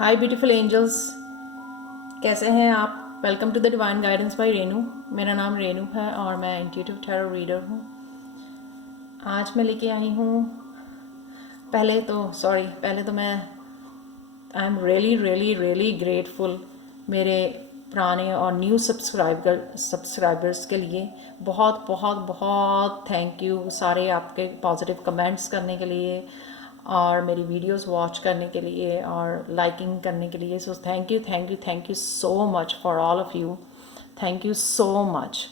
हाय beautiful angels, कैसे हैं आप? Welcome to the divine guidance by Renu. मेरा नाम रेनू है और मैं इंट्यूटिव टैरो रीडर हूँ। आज मैं लेके आई हूँ, पहले तो मैं I am really really really grateful मेरे पुराने और न्यू सब्सक्राइबर्स के लिए। बहुत बहुत बहुत थैंक यू सारे आपके पॉजिटिव कमेंट्स करने के लिए और मेरी वीडियोस वॉच करने के लिए और लाइकिंग करने के लिए। So thank you so much for all of you. Thank you so much.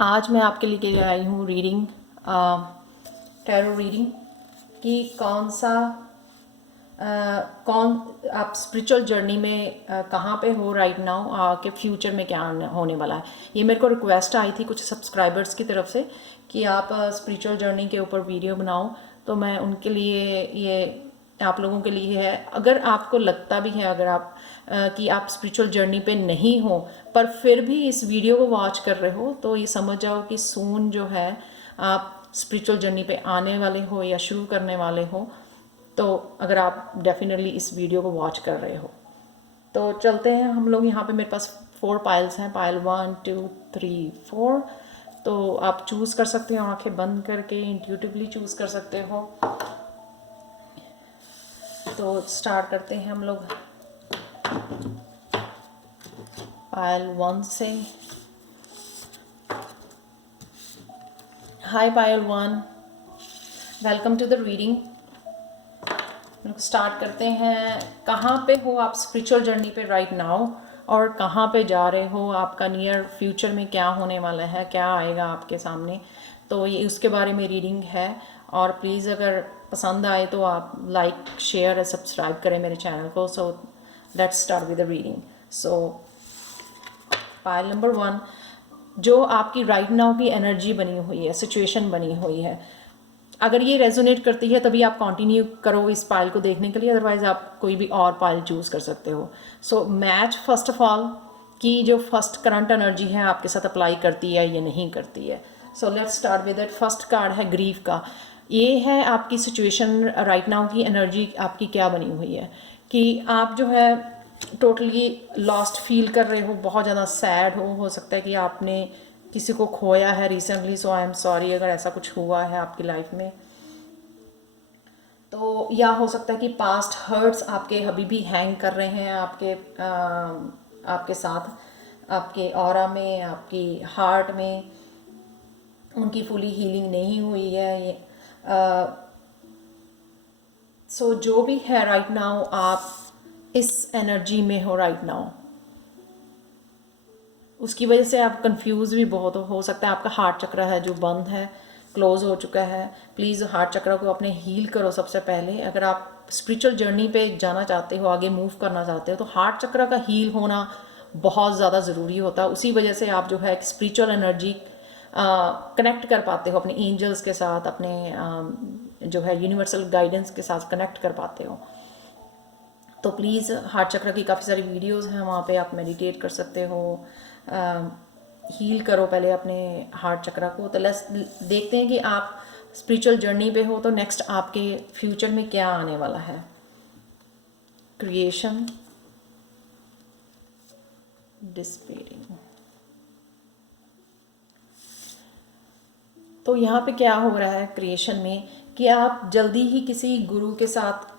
आज मैं आपके लिए आई हूँ रीडिंग, टैरो रीडिंग कि कौन आप स्पिरिचुअल जर्नी में कहाँ पे हो राइट नाउ, के फ्यूचर में क्या होने वाला है। ये मेरे को रिक्वेस्ट आई थी कुछ सब्सक्राइबर्स की तरफ से कि आप स्पिरिचुअल जर्नी के ऊपर वीडियो बनाओ, तो मैं उनके लिए ये आप लोगों के लिए है। अगर आपको लगता भी है अगर आप कि आप स्पिरिचुअल जर्नी पे नहीं हो पर फिर भी इस वीडियो को वॉच कर रहे हो, तो ये समझ जाओ कि सून जो है आप स्पिरिचुअल जर्नी पे आने वाले हो या शुरू करने वाले हो। तो अगर आप डेफिनेटली इस वीडियो को वॉच कर रहे हो तो चलते हैं हम लोग। यहाँ पे मेरे पास 4 पाइल्स हैं, पाइल 1 2 3 4। तो आप चूज़ कर सकते हो, आंखें बंद करके इंट्यूटिवली चूज़ कर सकते हो। तो स्टार्ट करते हैं हम लोग पाइल 1 से। Hi pile 1, welcome to the reading. Start करते हैं। कहाँ पे हो आप स्पिरिचुअल जर्नी पे राइट नाउ और कहाँ पे जा रहे हो, आपका नियर फ्यूचर में क्या होने वाला है, क्या आएगा आपके सामने, तो ये उसके बारे में रीडिंग है। और प्लीज़ अगर पसंद आए तो आप लाइक शेयर और सब्सक्राइब करें मेरे चैनल को। So let's start with the reading. So pile number 1, जो आपकी राइट नाउ की एनर्जी बनी हुई है, सिचुएशन बनी हुई है, अगर ये रेजोनेट करती है तभी आप कंटिन्यू करो इस पाइल को देखने के लिए, अदरवाइज आप कोई भी और पाइल चूज़ कर सकते हो। So match first of all कि जो फर्स्ट करंट एनर्जी है आपके साथ अप्लाई करती है या नहीं करती है। So let's start with that. First card है ग्रीफ का। ये है आपकी सिचुएशन राइट नाउ की एनर्जी आपकी क्या बनी हुई है कि आप जो है टोटली लॉस्ट फील कर रहे हो, बहुत ज़्यादा सैड हो सकता है कि आपने किसी को खोया है recently. So I am sorry अगर ऐसा कुछ हुआ है आपकी लाइफ में। तो या हो सकता है कि पास्ट हर्ट्स आपके अभी भी हैंग कर रहे हैं आपके साथ, आपके ऑरा में, आपकी हार्ट में, उनकी फुली हीलिंग नहीं हुई है ये। सो जो भी है राइट नाउ आप इस एनर्जी में हो राइट नाउ, उसकी वजह से आप कंफ्यूज भी बहुत हो सकता है। आपका हार्ट चक्र है जो बंद है, क्लोज हो चुका है। प्लीज़ हार्ट चक्र को अपने हील करो सबसे पहले। अगर आप स्पिरिचुअल जर्नी पे जाना चाहते हो, आगे मूव करना चाहते हो, तो हार्ट चक्र का हील होना बहुत ज़्यादा ज़रूरी होता है। उसी वजह से आप जो है स्पिरिचुअल एनर्जी कनेक्ट कर पाते हो अपने एंजल्स के साथ, अपने जो है यूनिवर्सल गाइडेंस के साथ कनेक्ट कर पाते हो। तो प्लीज़ हार्ट चक्र की काफ़ी सारी वीडियोस हैं, वहाँ पे आप मेडिटेट कर सकते हो। हील करो पहले अपने हार्ट चक्र को। तो लेट्स देखते हैं कि आप स्पिरिचुअल जर्नी पे हो तो नेक्स्ट आपके फ्यूचर में क्या आने वाला है। Creation, despairing. तो यहाँ पे क्या हो रहा है क्रिएशन में कि आप जल्दी ही किसी गुरु के साथ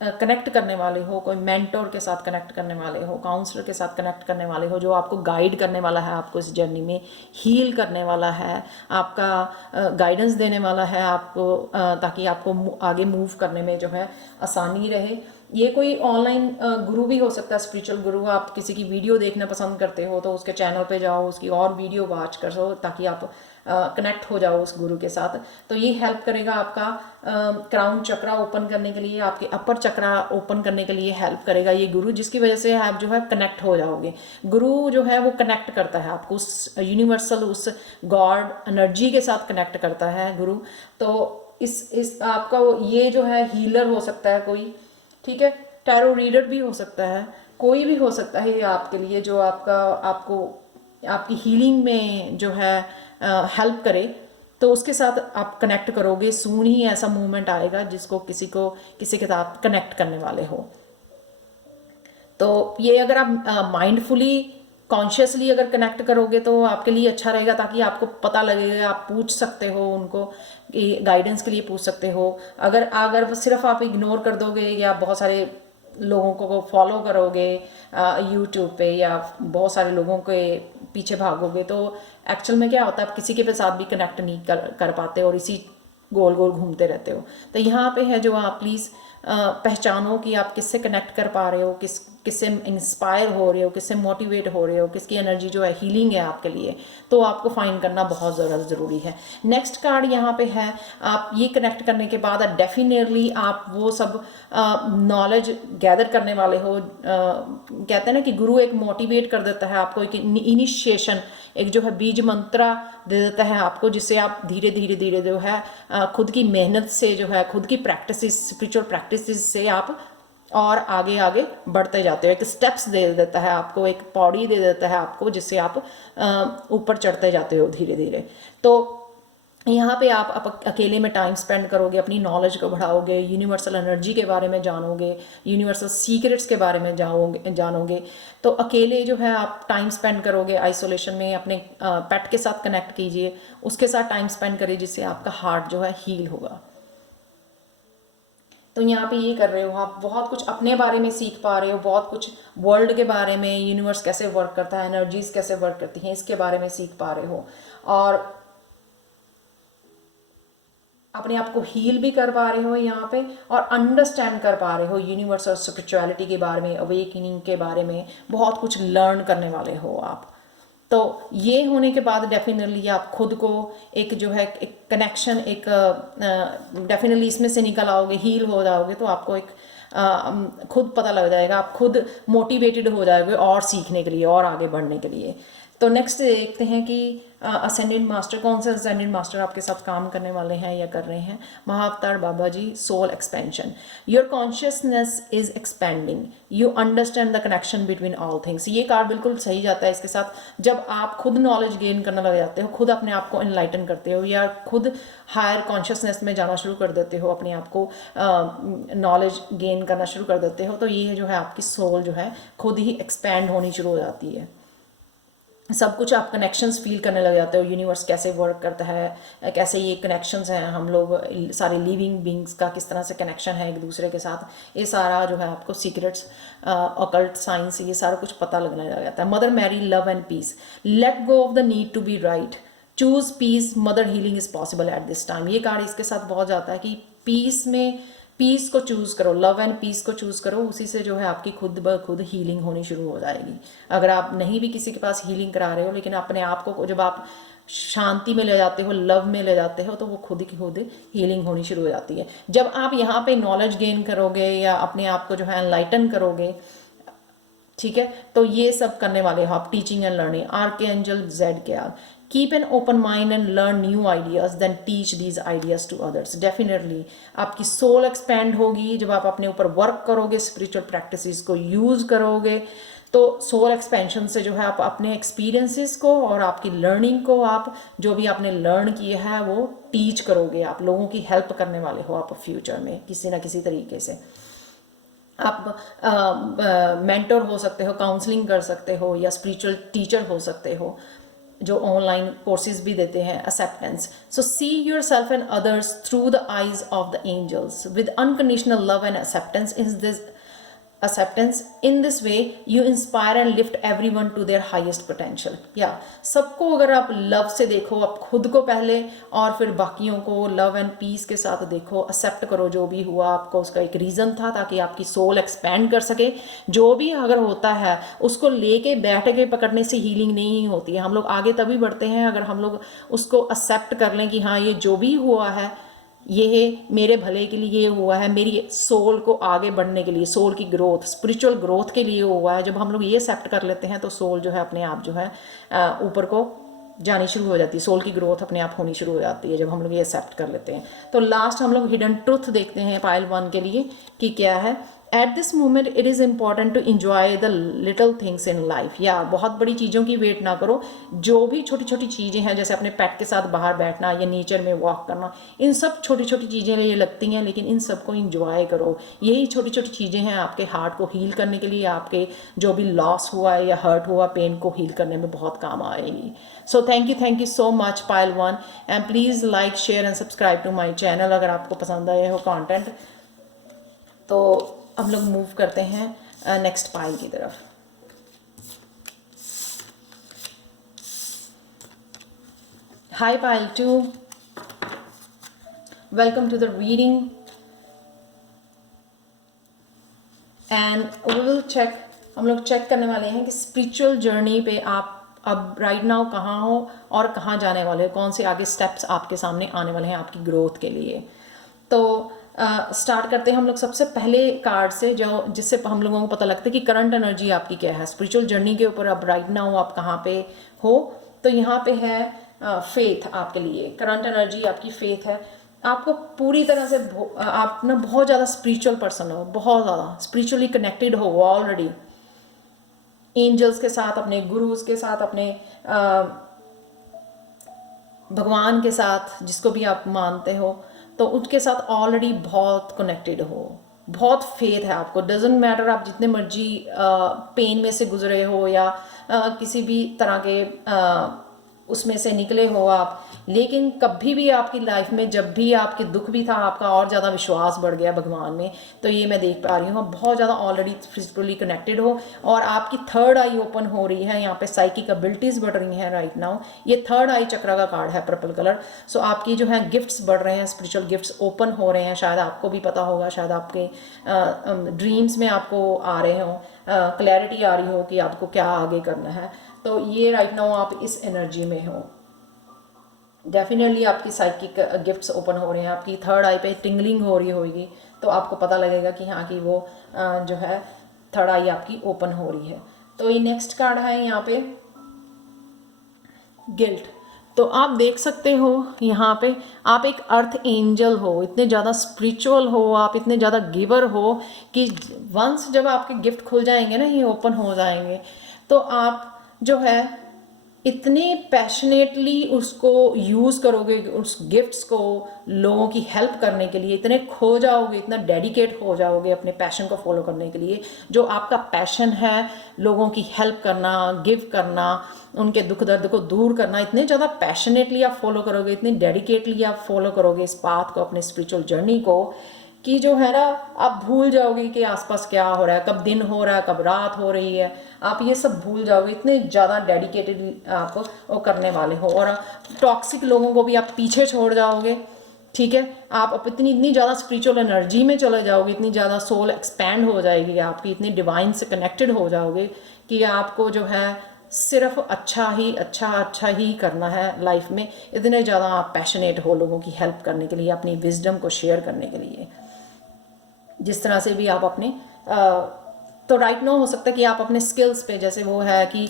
कनेक्ट करने वाले हो, कोई मेंटोर के साथ कनेक्ट करने वाले हो, काउंसलर के साथ कनेक्ट करने वाले हो, जो आपको गाइड करने वाला है, आपको इस जर्नी में हील करने वाला है, आपका गाइडेंस देने वाला है आपको, ताकि आपको आगे मूव करने में जो है आसानी रहे। ये कोई ऑनलाइन गुरु भी हो सकता है, स्पिरिचुअल गुरु। आप किसी की वीडियो देखना पसंद करते हो तो उसके चैनल पे जाओ, उसकी और वीडियो वॉच करो ताकि आप कनेक्ट हो जाओ उस गुरु के साथ। तो ये हेल्प करेगा आपका क्राउन चक्रा ओपन करने के लिए, आपके अपर चक्रा ओपन करने के लिए हेल्प करेगा ये गुरु, जिसकी वजह से आप जो है कनेक्ट हो जाओगे। गुरु जो है वो कनेक्ट करता है आपको उस यूनिवर्सल, उस गॉड एनर्जी के साथ कनेक्ट करता है गुरु। तो इस आपका ये जो है हीलर हो सकता है कोई, ठीक है, टैरो रीडर भी हो सकता है, कोई भी हो सकता है ये आपके लिए, जो आपको आपकी हीलिंग में जो है हेल्प करे। तो उसके साथ आप कनेक्ट करोगे, सून ही ऐसा मूवमेंट आएगा जिसको किसी के साथ कनेक्ट करने वाले हो। तो ये अगर आप माइंडफुली कॉन्शियसली अगर कनेक्ट करोगे तो आपके लिए अच्छा रहेगा, ताकि आपको पता लगेगा, आप पूछ सकते हो उनको, गाइडेंस के लिए पूछ सकते हो। अगर अगर सिर्फ आप इग्नोर कर दोगे या बहुत सारे लोगों को फॉलो करोगे यूट्यूब पे या बहुत सारे लोगों के पीछे भागोगे, तो एक्चुअल में क्या होता है, आप किसी के साथ भी कनेक्ट नहीं कर पाते और इसी गोल गोल घूमते रहते हो। तो यहाँ पे है जो आप प्लीज़ पहचानो कि आप किससे कनेक्ट कर पा रहे हो, किससे इंस्पायर हो रहे हो, किससे मोटिवेट हो रहे हो, किसकी एनर्जी जो है हीलिंग है आपके लिए, तो आपको फाइंड करना बहुत ज़्यादा ज़रूरी है। नेक्स्ट कार्ड यहाँ पे है, आप ये कनेक्ट करने के बाद डेफिनेटली आप वो सब नॉलेज गैदर करने वाले हो। कहते हैं ना कि गुरु एक मोटिवेट कर देता है आपको, एक इनिशिएशन, एक जो है बीज मंत्रा दे देता है आपको, जिससे आप धीरे धीरे धीरे जो है खुद की मेहनत से जो है, खुद की प्रैक्टिस, स्पिरिचुअल प्रैक्टिस से आप और आगे आगे बढ़ते जाते हो। एक स्टेप्स दे देता है आपको, एक पौड़ी दे देता है आपको, जिससे आप ऊपर चढ़ते जाते हो धीरे धीरे। तो यहाँ पे आप अकेले में टाइम स्पेंड करोगे, अपनी नॉलेज को बढ़ाओगे, यूनिवर्सल एनर्जी के बारे में जानोगे, यूनिवर्सल सीक्रेट्स के बारे में जानोगे। तो अकेले जो है आप टाइम स्पेंड करोगे आइसोलेशन में, अपने पेट के साथ कनेक्ट कीजिए, उसके साथ टाइम स्पेंड करिए, जिससे आपका हार्ट जो है हील होगा। तो यहाँ पे ये कर रहे हो आप, बहुत कुछ अपने बारे में सीख पा रहे हो, बहुत कुछ वर्ल्ड के बारे में, यूनिवर्स कैसे वर्क करता है, एनर्जीज कैसे वर्क करती हैं, इसके बारे में सीख पा रहे हो, और अपने आप को हील भी कर पा रहे हो यहाँ पे, और अंडरस्टैंड कर पा रहे हो यूनिवर्स और स्पिरिचुअलिटी के बारे में, अवेकनिंग के बारे में, बहुत कुछ लर्न करने वाले हो आप। तो ये होने के बाद डेफिनेटली आप खुद को एक जो है एक कनेक्शन, एक डेफिनेटली इसमें से निकल आओगे, हील हो जाओगे, तो आपको एक खुद पता लग जाएगा, आप खुद मोटिवेटेड हो जाओगे और सीखने के लिए और आगे बढ़ने के लिए। तो नेक्स्ट देखते हैं कि असेंडेंट मास्टर, कौन से असेंडेंट मास्टर आपके साथ काम करने वाले हैं या कर रहे हैं। Mahavatar Baba ji, soul expansion. Your consciousness is expanding, you understand the connection between all things. ये कार्ड बिल्कुल सही जाता है इसके साथ। जब आप खुद नॉलेज गेन करने लग जाते हो, खुद अपने आप को इनलाइटन करते हो, या खुद हायर कॉन्शियसनेस में जाना शुरू कर देते हो, अपने आप को नॉलेज गेन करना शुरू कर देते हो, तो ये जो है आपकी सोल जो है खुद ही एक्सपैंड होनी शुरू हो जाती है। सब कुछ आप कनेक्शंस फील करने लग जाते हो, यूनिवर्स कैसे वर्क करता है, कैसे ये कनेक्शंस हैं, हम लोग सारे लिविंग बींग्स का किस तरह से कनेक्शन है एक दूसरे के साथ, ये सारा जो है आपको सीक्रेट्स, ऑकल्ट साइंस, ये सारा कुछ पता लगने लग जाता है। Mother Mary, love and peace. Let go of the need to be right, choose peace, mother healing is possible at this time. ये कार्ड इसके साथ बहुत जाता है कि पीस में, पीस को चूज़ करो, लव एंड पीस को चूज़ करो, उसी से जो है आपकी खुद ब खुद हीलिंग होनी शुरू हो जाएगी। अगर आप नहीं भी किसी के पास हीलिंग करा रहे हो, लेकिन अपने आप को जब आप शांति में ले जाते हो, लव में ले जाते हो, तो वो खुद की खुद हीलिंग होनी शुरू हो जाती है। जब आप यहाँ पे नॉलेज गेन करोगे या अपने आप को जो है एनलाइटन करोगे, ठीक है, तो ये सब करने वाले हो आप। टीचिंग एंड लर्निंग, आर्कएंजल जेड के आर। Keep an open mind and learn new ideas, then teach these ideas to others. Definitely आपकी सोल एक्सपैंड होगी जब आप अपने ऊपर वर्क करोगे, स्पिरिचुअल प्रैक्टिसेस को यूज करोगे, तो सोल एक्सपेंशन से जो है आप अपने एक्सपीरियंसेस को और आपकी लर्निंग को, आप जो भी आपने लर्न किया है वो टीच करोगे, आप लोगों की हेल्प करने वाले हो आप फ्यूचर में किसी ना किसी तरीके से। आप मेंटर हो सकते हो, काउंसलिंग कर सकते हो, या स्पिरिचुअल टीचर हो सकते हो, जो ऑनलाइन कोर्सेज भी देते हैं। Acceptance, so see yourself and others through the eyes of the angels with unconditional love and acceptance. In this way you inspire and lift everyone to their highest potential. या सबको अगर आप love से देखो, आप खुद को पहले और फिर बाकियों को लव एंड पीस के साथ देखो, एक्सेप्ट करो जो भी हुआ आपको, उसका एक रीज़न था ताकि आपकी सोल एक्सपैंड कर सके। जो भी अगर होता है उसको लेके बैठ के पकड़ने से हीलिंग नहीं होती है। हम लोग आगे तभी बढ़ते हैं अगर हम लोग उसको एक्सेप्ट कर लें कि हाँ ये जो भी हुआ है ये मेरे भले के लिए हुआ है, मेरी सोल को आगे बढ़ने के लिए, सोल की ग्रोथ, स्पिरिचुअल ग्रोथ के लिए हुआ है। जब हम लोग ये एक्सेप्ट कर लेते हैं तो सोल जो है अपने आप जो है ऊपर को जानी शुरू हो जाती है, सोल की ग्रोथ अपने आप होनी शुरू हो जाती है जब हम लोग ये एक्सेप्ट कर लेते हैं। तो लास्ट हम लोग हिडन ट्रुथ देखते हैं पाइल 1 के लिए कि क्या है। At this moment it is important to enjoy the little things in life. या बहुत बड़ी चीज़ों की वेट ना करो, जो भी छोटी छोटी चीज़ें हैं, जैसे अपने पेट के साथ बाहर बैठना या नेचर में वॉक करना, इन सब छोटी छोटी चीज़ें ये लगती हैं, लेकिन इन सबको इंजॉय करो। यही छोटी छोटी चीज़ें हैं आपके हार्ट को हील करने के लिए, आपके जो भी लॉस हुआ है या हर्ट हुआ पेन को हील करने में बहुत काम आएगी। So thank you so much Payal one, and please like share and subscribe to my channel अगर आपको पसंद आए हो कॉन्टेंट। तो हम लोग मूव करते हैं नेक्स्ट पाइल की तरफ। Hi pile 2, welcome to the reading and we will check. हम लोग चेक करने वाले हैं कि स्पिरिचुअल जर्नी पे आप अब राइट नाउ कहाँ हो और कहाँ जाने वाले हो, कौन से आगे स्टेप्स आपके सामने आने वाले हैं आपकी ग्रोथ के लिए। तो स्टार्ट करते हैं हम लोग सबसे पहले कार्ड से, जो जिससे हम लोगों को पता लगता है कि करंट एनर्जी आपकी क्या है स्पिरिचुअल जर्नी के ऊपर। अब राइट नाउ आप कहाँ पे हो, तो यहाँ पे है फेथ आपके लिए। करंट एनर्जी आपकी फेथ है। आपको पूरी तरह से आप ना बहुत ज़्यादा स्पिरिचुअल पर्सन हो, बहुत ज़्यादा स्पिरिचुअली कनेक्टेड हो ऑलरेडी, एंजल्स के साथ, अपने गुरुज के साथ, अपने भगवान के साथ, जिसको भी आप मानते हो, तो उनके साथ ऑलरेडी बहुत कनेक्टेड हो, बहुत फेथ है आपको। डजेंट मैटर आप जितने मर्जी पेन में से गुजरे हो या किसी भी तरह के उसमें से निकले हो आप, लेकिन कभी भी आपकी लाइफ में जब भी आपके दुख भी था, आपका और ज़्यादा विश्वास बढ़ गया भगवान में। तो ये मैं देख पा रही हूँ, बहुत ज़्यादा ऑलरेडी फिजिकली कनेक्टेड हो और आपकी थर्ड आई ओपन हो रही है। यहाँ पे साइकिक एबिलिटीज़ बढ़ रही हैं राइट नाउ। ये थर्ड आई चक्र का कार्ड है, पर्पल कलर। सो आपकी जो है गिफ्ट्स बढ़ रहे हैं, स्पिरिचुअल गिफ्ट्स ओपन हो रहे हैं। शायद आपको भी पता होगा, शायद आपके ड्रीम्स में आपको आ रहे हो, क्लैरिटी आ रही हो कि आपको क्या आगे करना है। तो ये राइट नाउ आप इस एनर्जी में हो। डेफिनेटली आपकी साइकिक गिफ्ट्स ओपन हो रहे हैं, आपकी थर्ड आई पे टिंगलिंग हो रही होगी, तो आपको पता लगेगा कि हाँ कि वो जो है थर्ड आई आपकी ओपन हो रही है। तो ये नेक्स्ट कार्ड है यहाँ पे गिल्ट। तो आप देख सकते हो यहाँ पे आप एक अर्थ एंजल हो, इतने ज़्यादा स्पिरिचुअल हो, आप इतने ज़्यादा गिवर हो कि वंस जब आपके गिफ्ट खुल जाएंगे ना, ये ओपन हो जाएंगे, तो आप जो है इतने पैशनेटली उसको यूज़ करोगे, उस गिफ्ट्स को लोगों की हेल्प करने के लिए इतने खो जाओगे, इतना डेडिकेट हो जाओगे अपने पैशन को फॉलो करने के लिए। जो आपका पैशन है लोगों की हेल्प करना, गिव करना, उनके दुख दर्द को दूर करना, इतने ज़्यादा पैशनेटली आप फॉलो करोगे, इतने डेडिकेटली आप फॉलो करोगे इस पाथ को, अपने स्पिरिचुअल जर्नी को, कि जो है ना आप भूल जाओगे कि आसपास क्या हो रहा है, कब दिन हो रहा है, कब रात हो रही है, आप ये सब भूल जाओगे। इतने ज़्यादा डेडिकेटेड आप वो करने वाले हो, और टॉक्सिक लोगों को भी आप पीछे छोड़ जाओगे। ठीक है, आप इतनी ज़्यादा स्पिरिचुअल एनर्जी में चले जाओगे, इतनी ज़्यादा सोल एक्सपैंड हो जाएगी आपकी, इतनी डिवाइन से कनेक्टेड हो जाओगे कि आपको जो है सिर्फ अच्छा ही करना है लाइफ में। इतने ज़्यादा आप पैशनेट हो लोगों की हेल्प करने के लिए, अपनी विजडम को शेयर करने के लिए, जिस तरह से भी आप अपने तो राइट नाउ हो सकता है कि आप अपने स्किल्स पे, जैसे वो है कि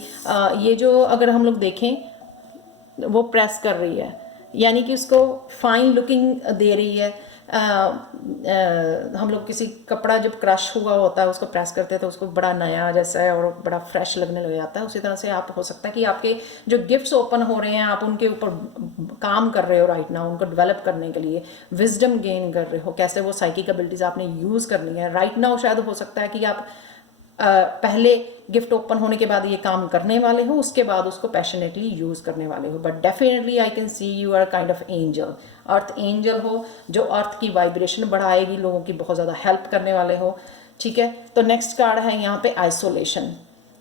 ये जो अगर हम लोग देखें वो प्रेस कर रही है, यानी कि उसको फाइन लुकिंग दे रही है। हम लोग किसी कपड़ा जब क्रश हुआ होता है उसको प्रेस करते हैं तो उसको बड़ा नया जैसा है और बड़ा फ्रेश लगने लग जाता है। उसी तरह से आप हो सकता है कि आपके जो गिफ्ट्स ओपन हो रहे हैं आप उनके ऊपर काम कर रहे हो राइट नाउ, उनको डेवलप करने के लिए विजडम गेन कर रहे हो, कैसे वो साइकिक एबिलिटीज आपने यूज़ करनी है राइट नाउ। शायद हो सकता है कि आप पहले गिफ्ट ओपन होने के बाद ये काम करने वाले हो, उसके बाद उसको पैशनेटली यूज़ करने वाले हो, but definitely I can see you are kind of angel, earth angel हो, जो अर्थ की वाइब्रेशन बढ़ाएगी, लोगों की बहुत ज़्यादा हेल्प करने वाले हो। ठीक है, तो नेक्स्ट कार्ड है यहाँ पे आइसोलेशन।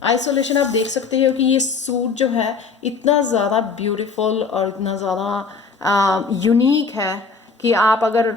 आइसोलेशन आप देख सकते हो कि ये सूट जो है इतना ज़्यादा ब्यूटीफुल और इतना ज़्यादा यूनिक है कि आप अगर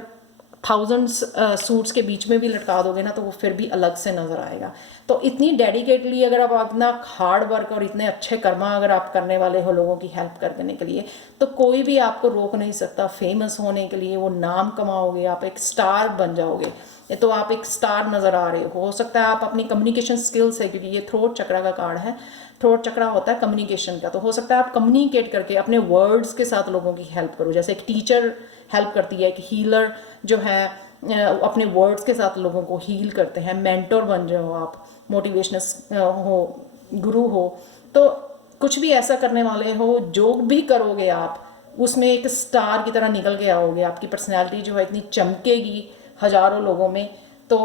थाउजेंड्स सूट्स के बीच में भी लटका दोगे ना तो वो फिर भी अलग से नज़र आएगा। तो इतनी डेडिकेटली अगर आप अपना हार्ड वर्क और इतने अच्छे कर्मा अगर आप करने वाले हो लोगों की हेल्प करने के लिए, तो कोई भी आपको रोक नहीं सकता फेमस होने के लिए। वो नाम कमाओगे, आप एक स्टार बन जाओगे, ये तो आप एक स्टार नज़र आ रहे हो सकता है आप अपनी कम्युनिकेशन स्किल्स है, क्योंकि ये थ्रोट चक्रा का कार्ड है, थ्रोट चक्रा होता है कम्युनिकेशन का, तो हो सकता है आप कम्युनिकेट करके अपने वर्ड्स के साथ लोगों की हेल्प करो, जैसे एक टीचर हेल्प करती है, एक हीलर जो है अपने वर्ड्स के साथ लोगों को हील करते हैं, मेंटोर बन रहे हो आप, मोटिवेशनल हो, गुरु हो, तो कुछ भी ऐसा करने वाले हो, जो भी करोगे आप उसमें एक स्टार की तरह निकल के आओगे, आपकी पर्सनैलिटी जो है इतनी चमकेगी हज़ारों लोगों में। तो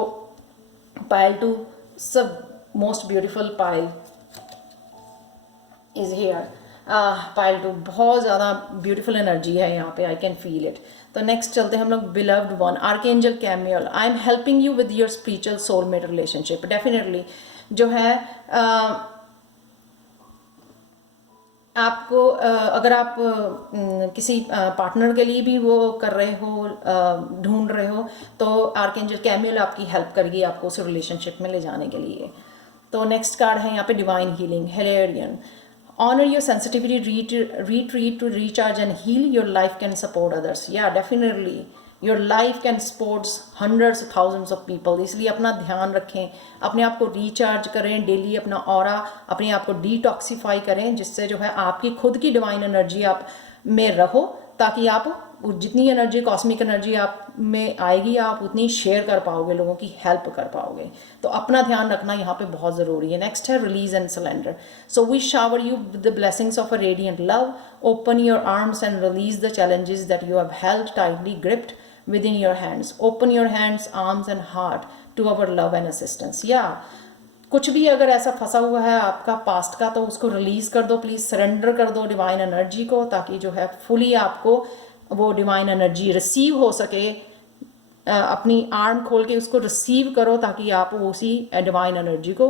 पायल टू सब most beautiful pile is here. Pile two बहुत ज़्यादा ब्यूटीफुल एनर्जी है यहाँ पे, आई कैन फील इट। तो नेक्स्ट चलते हैं हम लोग beloved one, archangel Camael, I am helping you with your spiritual soulmate relationship. Definitely जो है आपको अगर आप किसी पार्टनर के लिए भी वो कर रहे हो, ढूंढ रहे हो, तो आर्कएंजल कैमियल आपकी हेल्प करेगी आपको उस रिलेशनशिप में ले जाने के लिए। तो नेक्स्ट कार्ड है यहाँ पे डिवाइन हीलिंग, हेलेरियन, honor your sensitivity, retreat to recharge and heal. Your life can support others. Yeah, definitely your life can support hundreds of thousands of people. इसलिए अपना ध्यान रखें, अपने आप को रिचार्ज करें, डेली अपना ऑरा, अपने आप को डिटॉक्सीफाई करें, जिससे जो है आपकी खुद की डिवाइन एनर्जी आप में रहो, ताकि आप जितनी एनर्जी, कॉस्मिक एनर्जी आप में आएगी, आप उतनी शेयर कर पाओगे, लोगों की हेल्प कर पाओगे। तो अपना ध्यान रखना यहाँ पे बहुत ज़रूरी है। नेक्स्ट है release and surrender. So we shower you with the blessings of a radiant love, open your arms and release the challenges that you have held tightly gripped within your hands. Open your hands, arms and heart to our love and assistance. या कुछ भी अगर ऐसा फंसा हुआ है आपका past का, तो उसको रिलीज़ कर दो, प्लीज़ सरेंडर कर दो डिवाइन एनर्जी को, ताकि जो है फुली आपको वो डिवाइन एनर्जी रिसीव हो सके। अपनी आर्म खोल के उसको रिसीव करो, ताकि आप उसी डिवाइन एनर्जी को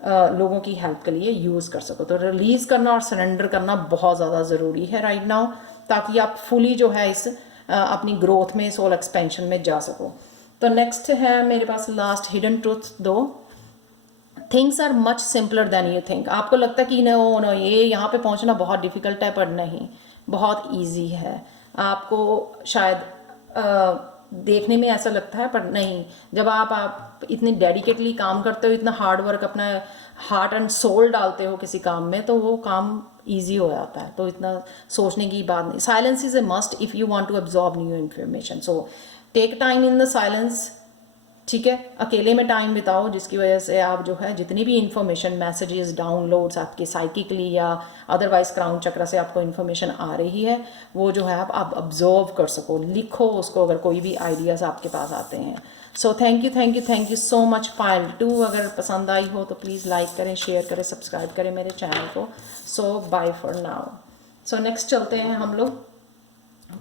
लोगों की हेल्प के लिए यूज़ कर सको। तो रिलीज़ करना और सरेंडर करना बहुत ज़्यादा ज़रूरी है राइट नाउ, ताकि आप फुली जो है इस अपनी ग्रोथ में, सोल एक्सपेंशन में जा सको। तो नेक्स्ट है मेरे पास लास्ट हिडन ट्रूथ दो। Things are much simpler than you think. आपको लगता है कि नो ये यहाँ पे पहुँचना बहुत डिफ़िकल्ट है, पर नहीं, बहुत ईजी है। आपको शायद देखने में ऐसा लगता है, पर नहीं, जब आप इतनी डेडिकेटली काम करते हो, इतना हार्ड वर्क, अपना हार्ट एंड सोल डालते हो किसी काम में, तो वो काम ईजी हो जाता है। तो इतना सोचने की बात नहीं। Silence is a must if you want to absorb new information. So take time in the silence, ठीक है, अकेले में टाइम बिताओ, जिसकी वजह से आप जो है जितनी भी इन्फॉर्मेशन, मैसेजेस, डाउनलोड्स आपके साइकिकली या अदरवाइज क्राउन चक्र से आपको इन्फॉर्मेशन आ रही है, वो जो है आप ऑब्जर्व कर सको, लिखो उसको अगर कोई भी आइडियाज़ आपके पास आते हैं। So thank you so much pile two. अगर पसंद आई हो तो प्लीज़ लाइक करें, शेयर करें, सब्सक्राइब करें मेरे चैनल को। So bye for now. So next चलते हैं हम लोग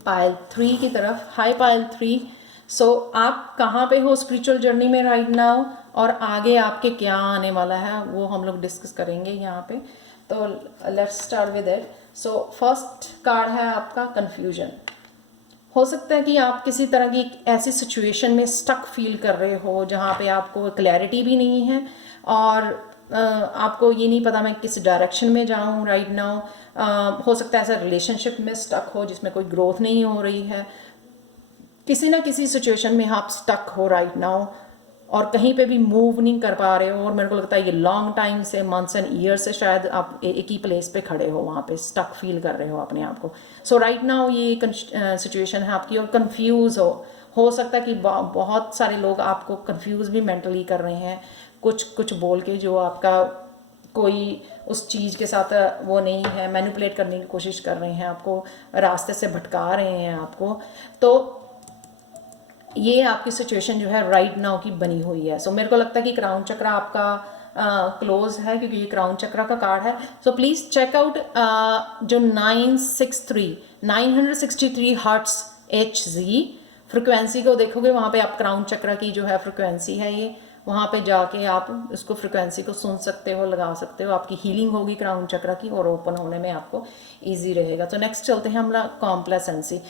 पायल 3 की तरफ। हाय पायल 3। सो आप कहाँ पे हो स्पिरिचुअल जर्नी में राइट नाउ, और आगे आपके क्या आने वाला है वो हम लोग डिस्कस करेंगे यहाँ पे। तो let's start with it. So first card है आपका कन्फ्यूजन। हो सकता है कि आप किसी तरह की ऐसी सिचुएशन में स्टक फील कर रहे हो, जहाँ पे आपको क्लैरिटी भी नहीं है, और आपको ये नहीं पता मैं किस डायरेक्शन में जाऊँ राइट नाउ। हो सकता है ऐसा रिलेशनशिप में स्टक हो जिसमें कोई ग्रोथ नहीं हो रही है, किसी ना किसी सिचुएशन में आप स्टक हो राइट नाउ, और कहीं पे भी मूव नहीं कर पा रहे हो। और मेरे को लगता है ये लॉन्ग टाइम से, मंथ्स एंड ईयर से शायद आप एक ही प्लेस पे खड़े हो, वहाँ पे स्टक फील कर रहे हो अपने आप को। सो राइट नाउ ये सिचुएशन है आपकी, और कंफ्यूज हो सकता है कि बहुत सारे लोग आपको कंफ्यूज भी मेंटली कर रहे हैं, कुछ बोल के, जो आपका कोई उस चीज़ के साथ वो नहीं है, मैनिपुलेट करने की कोशिश कर रहे हैं, आपको रास्ते से भटका रहे हैं आपको। तो ये आपकी सिचुएशन जो है राइट नाउ की बनी हुई है। सो मेरे को लगता है कि क्राउन चक्र आपका क्लोज है, क्योंकि ये क्राउन चक्र का कार्ड है। सो प्लीज़ चेकआउट जो 963 हर्ट्स HZ फ्रिक्वेंसी को देखोगे, वहाँ पे आप क्राउन चक्र की जो है फ्रिक्वेंसी है ये, वहाँ पे जाके आप उसको फ्रिक्वेंसी को सुन सकते हो, लगा सकते हो, आपकी हीलिंग होगी क्राउन चक्र की, और ओपन होने में आपको ईजी रहेगा। तो नेक्स्ट चलते हैं हमारा कॉम्प्लेसेंसी।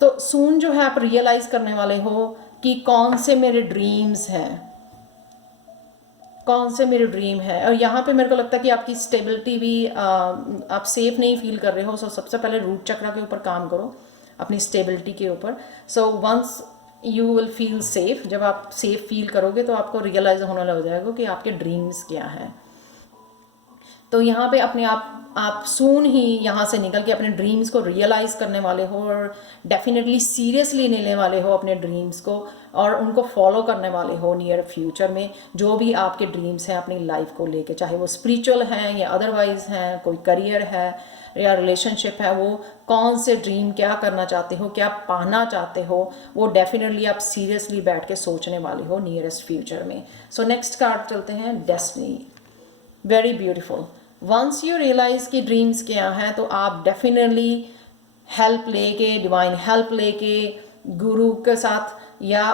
तो सून जो है आप रियलाइज करने वाले हो कि कौन से मेरे ड्रीम्स हैं, कौन से मेरे ड्रीम है। और यहाँ पे मेरे को लगता है कि आपकी स्टेबिलिटी भी, आप सेफ नहीं फील कर रहे हो। सो सबसे पहले रूट चक्र के ऊपर काम करो, अपनी स्टेबिलिटी के ऊपर। So once you will feel safe, जब आप सेफ फील करोगे तो आपको रियलाइज होने लग जाएगा कि आपके ड्रीम्स क्या हैं। तो यहाँ पे अपने आप सून ही यहाँ से निकल के अपने ड्रीम्स को रियलाइज़ करने वाले हो और डेफिनेटली सीरियसली लेने वाले हो अपने ड्रीम्स को और उनको फॉलो करने वाले हो नियर फ्यूचर में। जो भी आपके ड्रीम्स हैं अपनी लाइफ को लेके, चाहे वो स्पिरिचुअल हैं या अदरवाइज हैं, कोई करियर है या रिलेशनशिप है, वो कौन से ड्रीम क्या करना चाहते हो, क्या पाना चाहते हो, वो डेफिनेटली आप सीरियसली बैठ के सोचने वाले हो नियरेस्ट फ्यूचर में। सो नेक्स्ट कार्ड चलते हैं, destiny. Very beautiful. Once you realize कि ड्रीम्स क्या हैं तो आप डेफिनेटली हेल्प लेके, डिवाइन हेल्प लेके, गुरु के साथ या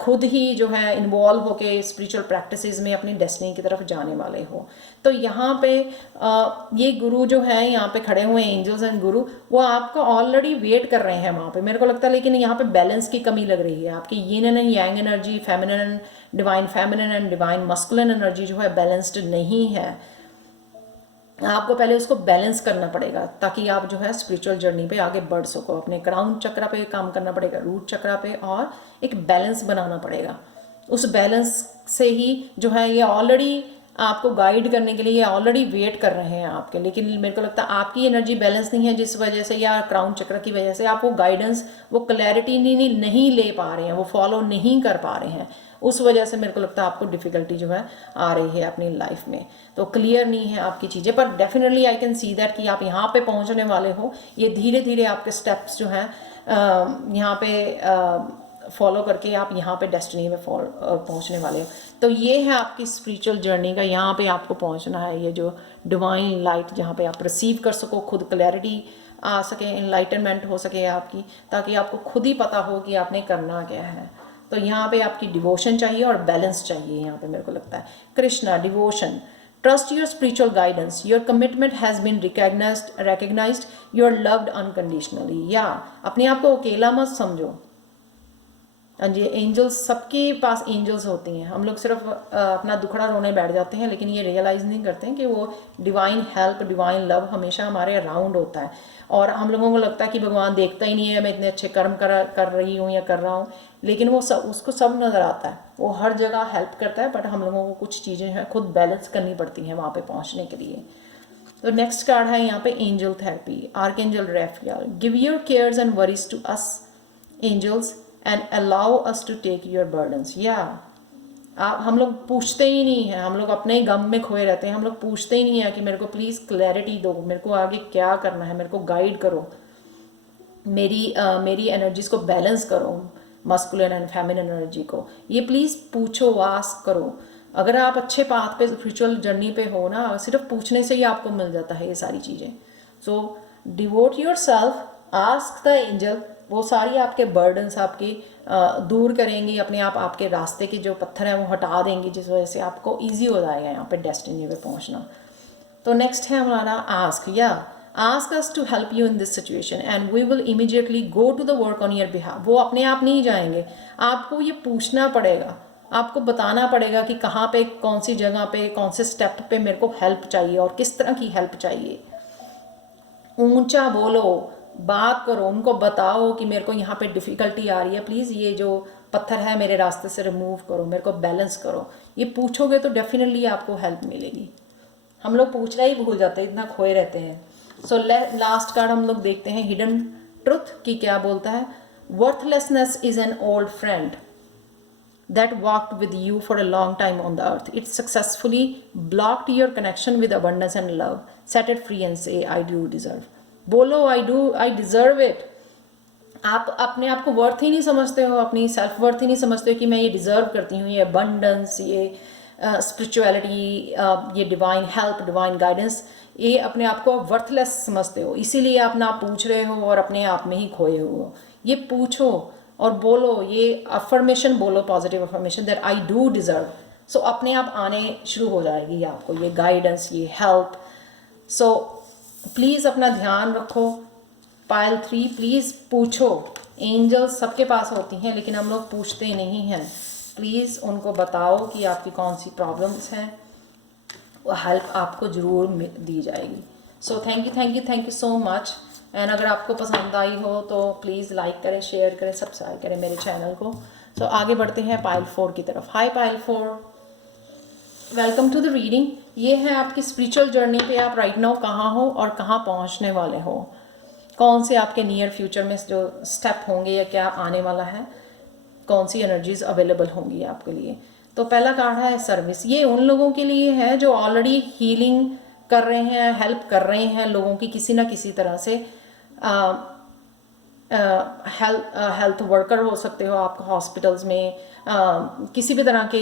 खुद ही जो है इन्वॉल्व होके स्पिरिचुअल प्रैक्टिसेस में अपनी डेस्टिनी की तरफ जाने वाले हो। तो यहाँ पे ये गुरु जो है यहाँ पे खड़े हुए एंजल्स एंड गुरु, वो आपको ऑलरेडी वेट कर रहे हैं वहाँ पे, मेरे को लगता है। लेकिन यहाँ पे बैलेंस की कमी लग रही है आपकी। Yin and yang energy, feminine and divine masculine energy जो है बैलेंस्ड नहीं है। आपको पहले उसको बैलेंस करना पड़ेगा ताकि आप जो है स्पिरिचुअल जर्नी पे आगे बढ़ सको। अपने क्राउन चक्र पे काम करना पड़ेगा, रूट चक्र पे, और एक बैलेंस बनाना पड़ेगा। उस बैलेंस से ही जो है ये ऑलरेडी आपको गाइड करने के लिए ये ऑलरेडी वेट कर रहे हैं आपके। लेकिन मेरे को लगता है आपकी एनर्जी बैलेंस नहीं है, जिस वजह से या क्राउन चक्र की वजह से आप वो गाइडेंस, वो क्लैरिटी नहीं ले पा रहे हैं, वो फॉलो नहीं कर पा रहे हैं। उस वजह से मेरे को लगता है आपको डिफ़िकल्टी जो है आ रही है अपनी लाइफ में। तो क्लियर नहीं है आपकी चीज़ें, पर definitely I can see that कि आप यहाँ पे पहुँचने वाले हो। ये धीरे धीरे आपके स्टेप्स जो हैं यहाँ पे फॉलो करके आप यहाँ पे डेस्टिनी में पहुँचने वाले हो। तो ये है आपकी स्पिरिचुअल जर्नी का, यहाँ पे आपको पहुँचना है। ये जो डिवाइन लाइट जहाँ पे आप रिसीव कर सको, खुद क्लैरिटी आ सके, इनलाइटनमेंट हो सके आपकी, ताकि आपको खुद ही पता हो कि आपने करना क्या है। तो यहाँ पे आपकी डिवोशन चाहिए और बैलेंस चाहिए यहाँ पे, मेरे को लगता है। Krishna, devotion. Trust your spiritual guidance, your commitment has been recognized, you are loved unconditionally. या अपने आप को अकेला मत समझो। ये एंजल्स, सबके पास एंजल्स होती हैं। हम लोग सिर्फ अपना दुखड़ा रोने बैठ जाते हैं, लेकिन ये रियलाइज़ नहीं करते हैं कि वो डिवाइन हेल्प, डिवाइन लव हमेशा हमारे अराउंड होता है। और हम लोगों को लगता है कि भगवान देखता ही नहीं है, मैं इतने अच्छे कर्म कर रही हूँ या कर रहा हूँ, लेकिन वो सब, उसको सब नज़र आता है। वो हर जगह हेल्प करता है, बट हम लोगों को कुछ चीज़ें हैं खुद बैलेंस करनी पड़ती हैं वहाँ पर पहुँचने के लिए। तो नेक्स्ट कार्ड है यहाँ पे angel therapy, archangel Raphael. Give your cares and worries to us angels and allow us to take your burdens. या हम लोग पूछते ही नहीं हैं, हम लोग अपने ही गम में खोए रहते हैं। हम लोग पूछते ही नहीं है कि मेरे को प्लीज़ क्लैरिटी दो, मेरे को आगे क्या करना है, मेरे को गाइड करो, मेरी एनर्जीज को बैलेंस करो, मस्कुलिन एंड फेमिनिन एनर्जी को। ये प्लीज़ पूछो, आस्क करो। अगर आप अच्छे पाथ पे, स्पिरिचुअल जर्नी पे हो ना, सिर्फ पूछने से ही आपको मिल जाता है ये सारी चीज़ें। So devote your self, ask the angel, वो सारी आपके बर्डन्स आपके दूर करेंगी, अपने आप आपके रास्ते के जो पत्थर हैं वो हटा देंगी, जिस वजह से आपको ईजी हो जाएगा यहाँ पे डेस्टिनी पे पहुँचना। तो नेक्स्ट है हमारा आस्क। या ask us to help you in this situation and we will immediately go to the work on your behalf. वो अपने आप नहीं जाएंगे, आपको ये पूछना पड़ेगा, आपको बताना पड़ेगा कि कहाँ पे, कौन सी जगह पे, कौन से स्टेप पे मेरे को हेल्प चाहिए और किस तरह की हेल्प चाहिए। ऊंचा बोलो, बात करो, उनको बताओ कि मेरे को यहाँ पे डिफ़िकल्टी आ रही है, प्लीज़ ये जो पत्थर है मेरे रास्ते से रिमूव करो, मेरे को बैलेंस करो। ये पूछोगे तो डेफिनेटली आपको हेल्प मिलेगी। हम लोग पूछना ही भूल जाते हैं, इतना खोए रहते हैं। सो लास्ट कार्ड हम लोग देखते हैं, हिडन ट्रुथ की क्या बोलता है। Worthlessness is an old friend that walked with you for a long time on the earth. It successfully blocked your connection with abundance and love. Set it free and say, I do deserve. बोलो, I deserve it. आप अपने आप को worth ही नहीं समझते हो, अपनी self worth ही नहीं समझते हो कि मैं ये डिज़र्व करती हूँ, ये अबंडेंस, ये स्पिरिचुअलिटी, ये डिवाइन हेल्प, डिवाइन गाइडेंस, ये अपने आप को वर्थलेस समझते हो। इसीलिए आप ना पूछ रहे हो और अपने आप में ही खोए हो। ये पूछो और बोलो, ये अफर्मेशन बोलो, positive affirmation, that I do deserve. So अपने आप आने शुरू हो जाएगी आपको ये गाइडेंस, ये हेल्प। सो प्लीज़ अपना ध्यान रखो। पाइल 3, प्लीज़ पूछो। एंजल्स सबके पास होती हैं, लेकिन हम लोग पूछते नहीं हैं। प्लीज़ उनको बताओ कि आपकी कौन सी प्रॉब्लम्स हैं, वो हेल्प आपको ज़रूर दी जाएगी। सो thank you so much. And अगर आपको पसंद आई हो तो प्लीज़ लाइक करें, शेयर करें, सब्सक्राइब करें मेरे चैनल को। सो आगे बढ़ते हैं पाइल 4 की तरफ। Hi pile 4। Welcome to the reading. ये है आपकी स्पिरिचुअल जर्नी पे आप राइट नाउ कहाँ हो और कहाँ पहुँचने वाले हो, कौन से आपके नियर फ्यूचर में जो स्टेप होंगे या क्या आने वाला है, कौन सी एनर्जीज अवेलेबल होंगी आपके लिए। तो पहला कार्ड है सर्विस। ये उन लोगों के लिए है जो ऑलरेडी हीलिंग कर रहे हैं, हेल्प कर रहे हैं लोगों की किसी ना किसी तरह से। हेल्थ वर्कर हो सकते हो आप, हॉस्पिटल्स में किसी भी तरह के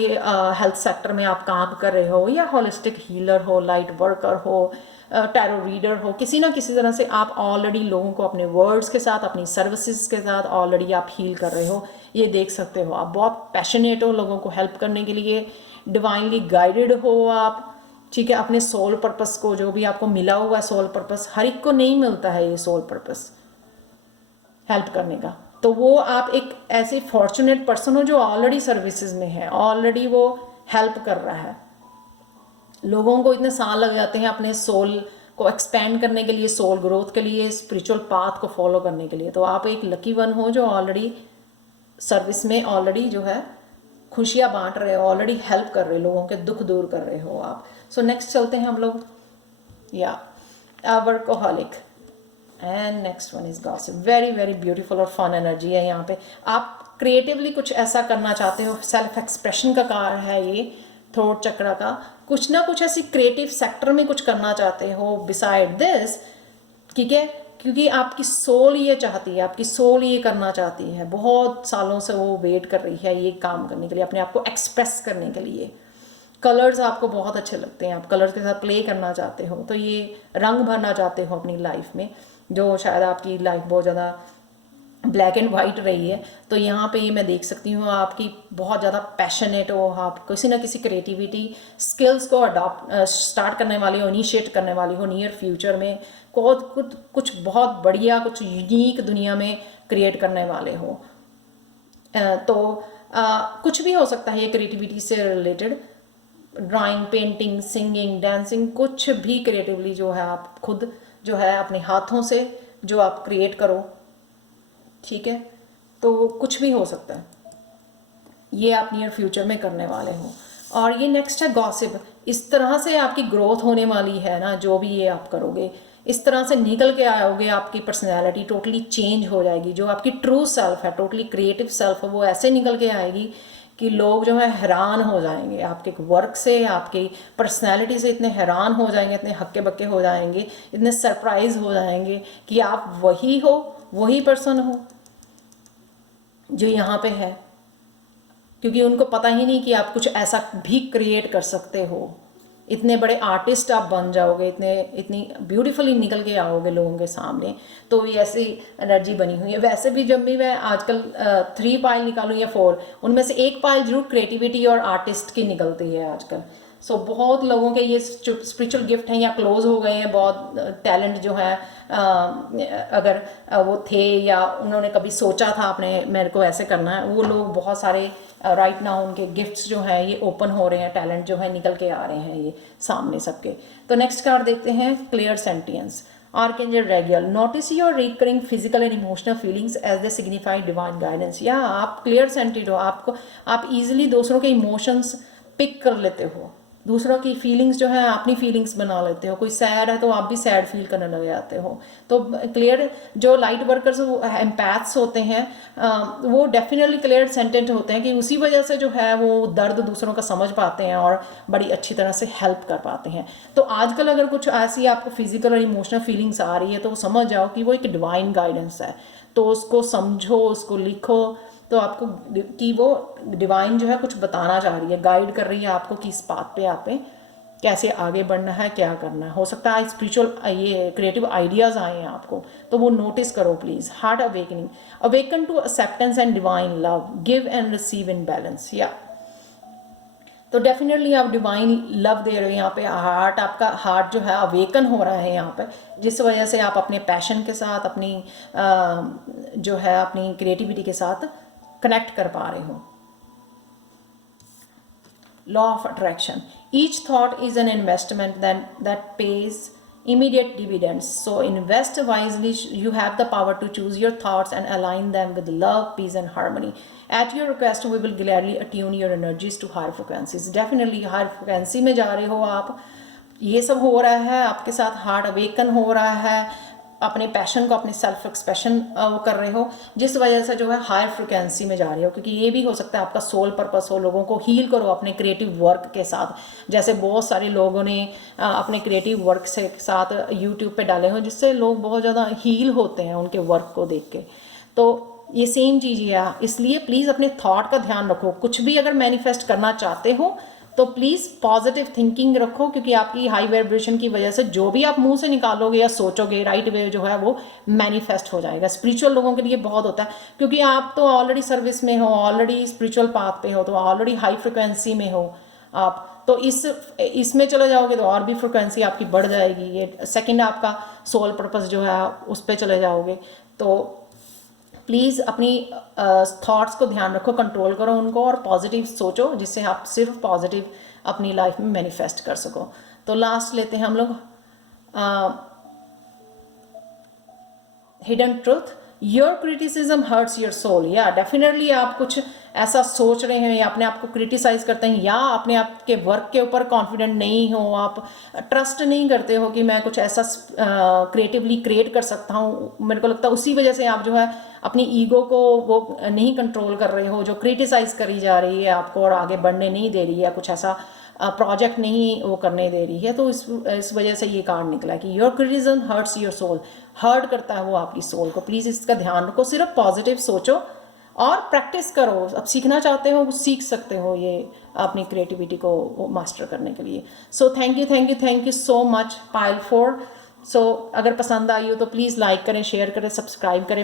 हेल्थ सेक्टर में आप काम कर रहे हो, या होलिस्टिक हीलर हो, लाइट वर्कर हो, टैरो रीडर हो, किसी ना किसी तरह से आप ऑलरेडी लोगों को अपने वर्ड्स के साथ, अपनी सर्विसेज के साथ ऑलरेडी आप हील कर रहे हो। ये देख सकते हो आप बहुत पैशनेट हो लोगों को हेल्प करने के लिए, डिवाइनली गाइडेड हो आप, ठीक है। अपने सोल पर्पस को, जो भी आपको मिला हुआ है सोल पर्पस, हर एक को नहीं मिलता है ये सोल पर्पस हेल्प करने का। तो वो आप एक ऐसे फॉर्चुनेट पर्सन हो जो ऑलरेडी सर्विसेज में है, ऑलरेडी वो हेल्प कर रहा है लोगों को। इतने साल लग जाते हैं अपने सोल को एक्सपेंड करने के लिए, सोल ग्रोथ के लिए, स्पिरिचुअल पाथ को फॉलो करने के लिए। तो आप एक लकी वन हो जो ऑलरेडी सर्विस में, ऑलरेडी जो है खुशियाँ बांट रहे हो, ऑलरेडी हेल्प कर रहे हो, लोगों के दुख दूर कर रहे हो आप। सो नेक्स्ट चलते हैं हम लोग, या workaholic and next one is gossip. Very very beautiful और फन एनर्जी है यहाँ पे। आप क्रिएटिवली कुछ ऐसा करना चाहते हो, सेल्फ एक्सप्रेशन का कार्ड है ये, थ्रोट चक्र का। कुछ ना कुछ ऐसी क्रिएटिव सेक्टर में कुछ करना चाहते हो बिसाइड दिस, ठीक है, क्योंकि आपकी सोल ये चाहती है, आपकी सोल ये करना चाहती है, बहुत सालों से वो वेट कर रही है ये काम करने के लिए, अपने आप को एक्सप्रेस करने के लिए। कलर्स आपको बहुत अच्छे लगते हैं, आप कलर्स के साथ प्ले करना चाहते हो, तो ये रंग भरना चाहते हो अपनी लाइफ में, जो शायद आपकी लाइफ बहुत ज़्यादा ब्लैक एंड वाइट रही है। तो यहाँ पे ये मैं देख सकती हूँ आपकी बहुत ज़्यादा पैशनेट हो, आप किसी ना किसी क्रिएटिविटी स्किल्स को अडॉप्ट स्टार्ट करने वाली हो, इनिशिएट करने वाली हो नियर फ्यूचर में। कुछ बहुत बढ़िया, कुछ यूनिक दुनिया में क्रिएट करने वाले हो। तो कुछ भी हो सकता है ये क्रिएटिविटी से related, drawing, painting, singing, dancing, कुछ भी क्रिएटिवली जो है आप खुद जो है अपने हाथों से जो आप क्रिएट करो, ठीक है। तो कुछ भी हो सकता है, ये आप नियर फ्यूचर में करने वाले हो। और ये नेक्स्ट है गॉसिप। इस तरह से आपकी ग्रोथ होने वाली है ना, जो भी ये आप करोगे इस तरह से निकल के आओगे, आपकी पर्सनैलिटी टोटली चेंज हो जाएगी। जो आपकी ट्रू सेल्फ है, टोटली क्रिएटिव सेल्फ है, वो ऐसे निकल के आएगी कि लोग जो है हैरान हो जाएंगे आपके वर्क से, आपकी पर्सनैलिटी से इतने हैरान हो जाएंगे, इतने हक्के बक्के हो जाएंगे, इतने सरप्राइज हो जाएंगे कि आप वही हो, वही पर्सन हो जो यहाँ पे है। क्योंकि उनको पता ही नहीं कि आप कुछ ऐसा भी क्रिएट कर सकते हो। इतने बड़े आर्टिस्ट आप बन जाओगे, इतनी ब्यूटीफुली निकल के आओगे लोगों के सामने। तो ये ऐसी एनर्जी बनी हुई है। वैसे भी जब भी मैं आजकल 3 पाइल निकालूँ या 4, उनमें से 1 पाइल जरूर क्रिएटिविटी और आर्टिस्ट की निकलती है आजकल। सो बहुत लोगों के ये स्पिरिचुअल गिफ्ट हैं या क्लोज हो गए हैं, बहुत टैलेंट जो है अगर वो थे या उन्होंने कभी सोचा था आपने मेरे को ऐसे करना है, वो लोग बहुत सारे राइट नाउ उनके गिफ्ट्स जो हैं ये ओपन हो रहे हैं, टैलेंट जो है निकल के आ रहे हैं ये सामने सबके। तो नेक्स्ट कार्ड देखते हैं, clear sentience. Archangel Raguel, notice your recurring physical and emotional feelings as the signified divine guidance. या आप क्लियर सेंटेड हो, आप इजीली दूसरों के इमोशंस पिक कर लेते हो, दूसरों की फीलिंग्स जो है अपनी फीलिंग्स बना लेते हो। कोई सैड है तो आप भी सैड फील करने लग जाते हो। तो क्लियर, जो लाइट वर्कर्स एम्पैथ्स होते हैं वो डेफिनेटली क्लियर सेंटेंट होते हैं कि उसी वजह से जो है वो दर्द दूसरों का समझ पाते हैं और बड़ी अच्छी तरह से हेल्प कर पाते हैं। तो आजकल अगर कुछ ऐसी आपको फिजिकल और इमोशनल फीलिंग्स आ रही है तो समझ जाओ कि वो एक डिवाइन गाइडेंस है। तो उसको समझो, उसको लिखो, तो आपको कि वो डिवाइन जो है कुछ बताना चाह रही है, गाइड कर रही है आपको कि इस बात पे आप कैसे आगे बढ़ना है, क्या करना है। हो सकता है स्पिरिचुअल ये क्रिएटिव आइडियाज़ आए हैं आपको, तो वो नोटिस करो please. Heart awakening, awaken to acceptance and divine love, give and receive in balance. या तो डेफिनेटली आप डिवाइन लव दे रहे हो यहाँ पे। आपका हार्ट जो है अवेकन हो रहा है यहाँ पे, जिस वजह से आप अपने पैशन के साथ, अपनी जो है अपनी क्रिएटिविटी के साथ कनेक्ट कर पा रहे हो। Law of attraction, each thought is an investment that page immediate dividends. So invest wisely. You have the power to choose your thoughts and align them with love, peace and harmony. At your request we will gladly attune your energies to higher frequencies. Definitely higher frequency में जा रहे हो आप, ये सब हो रहा है आपके साथ, हार्ट अवेकन हो रहा है, अपने पैशन को, अपने सेल्फ एक्सप्रेशन वो कर रहे हो, जिस वजह से जो है हायर फ्रिक्वेंसी में जा रहे हो। क्योंकि ये भी हो सकता है आपका सोल पर्पस हो, लोगों को हील करो अपने क्रिएटिव वर्क के साथ। जैसे बहुत सारे लोगों ने अपने क्रिएटिव वर्क से साथ यूट्यूब पे डाले हो, जिससे लोग बहुत ज़्यादा हील होते हैं उनके वर्क को देख के। तो ये सेम चीज़ है, इसलिए प्लीज़ अपने थॉट का ध्यान रखो। कुछ भी अगर मैनिफेस्ट करना चाहते हो तो प्लीज़ पॉजिटिव थिंकिंग रखो, क्योंकि आपकी हाई वाइब्रेशन की वजह से जो भी आप मुंह से निकालोगे या सोचोगे राइट वे जो है वो मैनिफेस्ट हो जाएगा। स्पिरिचुअल लोगों के लिए बहुत होता है, क्योंकि आप तो ऑलरेडी सर्विस में हो, ऑलरेडी स्पिरिचुअल पाथ पे हो, तो ऑलरेडी हाई फ्रिक्वेंसी में हो आप, तो इसमें चले जाओगे तो और भी फ्रिक्वेंसी आपकी बढ़ जाएगी। ये सेकंड आपका सोल पर्पस जो है उस पर चले जाओगे। तो प्लीज़ अपनी थॉट्स को ध्यान रखो, कंट्रोल करो उनको और पॉजिटिव सोचो, जिससे आप सिर्फ पॉजिटिव अपनी लाइफ में मैनिफेस्ट कर सको। तो लास्ट लेते हैं हम लोग hidden truth. Your criticism hurts your soul. या डेफिनेटली आप कुछ ऐसा सोच रहे हैं या अपने आप को क्रिटिसाइज करते हैं या अपने आप के वर्क के ऊपर कॉन्फिडेंट नहीं हो, आप ट्रस्ट नहीं करते हो कि मैं कुछ ऐसा क्रिएटिवली क्रिएट कर सकता हूँ। मेरे को लगता है उसी वजह से आप जो है अपनी ईगो को वो नहीं कंट्रोल कर रहे हो, जो क्रिटिसाइज करी जा रही है आपको और आगे बढ़ने नहीं दे रही है, कुछ ऐसा प्रोजेक्ट नहीं वो करने दे रही है। तो इस वजह से ये कार्ड निकला कि your criticism hurts your soul. Hurt करता है वो आपकी सोल को। प्लीज़ इसका ध्यान रखो, सिर्फ पॉजिटिव सोचो और प्रैक्टिस करो। अब सीखना चाहते हो वो सीख सकते हो ये अपनी क्रिएटिविटी को मास्टर करने के लिए। So thank you so much pile 4। So अगर पसंद आई हो तो प्लीज़ लाइक करें, शेयर करें, सब्सक्राइब करें।